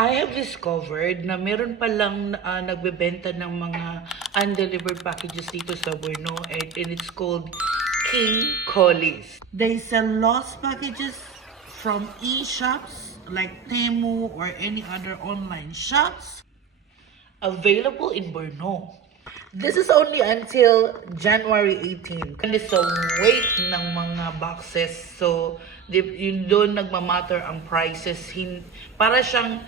I have discovered na meron palang nagbebenta ng mga undelivered packages dito sa Borno, and it's called King Collies. They sell lost packages from e-shops like Temu or any other online shops available in Borno. This is only until January 18. And it's a weight ng mga boxes. So, yun doon nagmamatter ang prices. Para siyang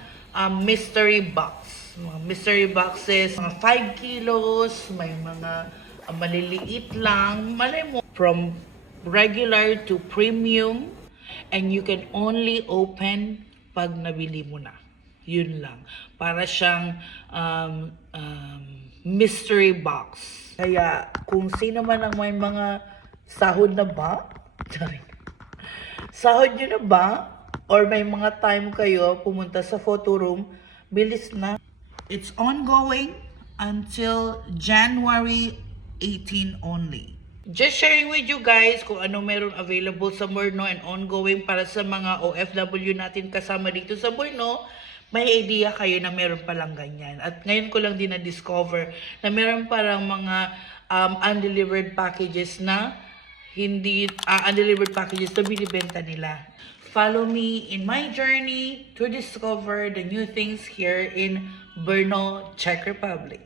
mystery box. Mga mystery boxes, mga 5 kilos, may mga maliliit lang. Malay mo, from regular to premium. And you can only open pag nabili mo na. Yun lang. Para siyang mystery box. Kaya kung sino man ang may mga sahod na ba? Sahod nyo na ba? Or may mga time kayo pumunta sa photo room, bilis na. It's ongoing until January 18 only. Just sharing with you guys kung ano meron available sa Borno and ongoing para sa mga OFW natin kasama dito sa Borno. May idea kayo na meron palang ganyan. At ngayon ko lang din na-discover na meron parang mga undelivered packages na undelivered packages na binibenta nila. Follow me in my journey to discover the new things here in Brno, Czech Republic.